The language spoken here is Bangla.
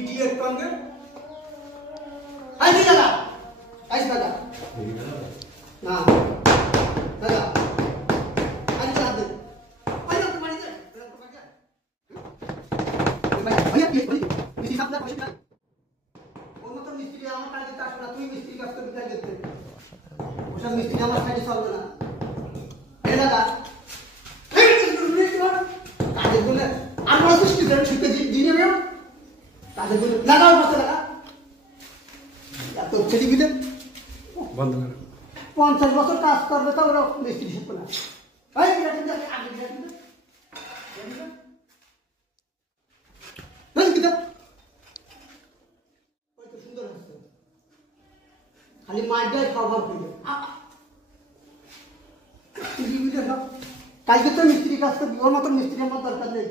ইডিয়েট কনগে আই দাদা আইস দাদা না দাদা আই দাদা দে আই না তোমার দে ভাই ভাই মিস্ত্রি সামনে বসে না ওর মত মিস্ত্রি আমার কাছে আসবে না তুই মিস্ত্রি কাজ করতে দিতে ওসব মিস্ত্রি আমার সাইডে চলবে না এ দাদা তাদের বলে আমরা তো স্টুডেন্ট শিখতে দিনে না তাদের বলে লাগাও বসে লাগা এত ছেলে গিলে বন্ধ কর 50 বছর কাজ করবে তো ওরা মিস্ত্রি শিখবে না ভাই এটা কিন্তু আগে দিয়ে দিন বল কিটা ওই তো সুন্দর হচ্ছে খালি মাইটাই খাবার দিবে কালকে তো মিস্ত্রি কাজ করবি ওর মতো মিস্ত্রি আমার দরকার নেই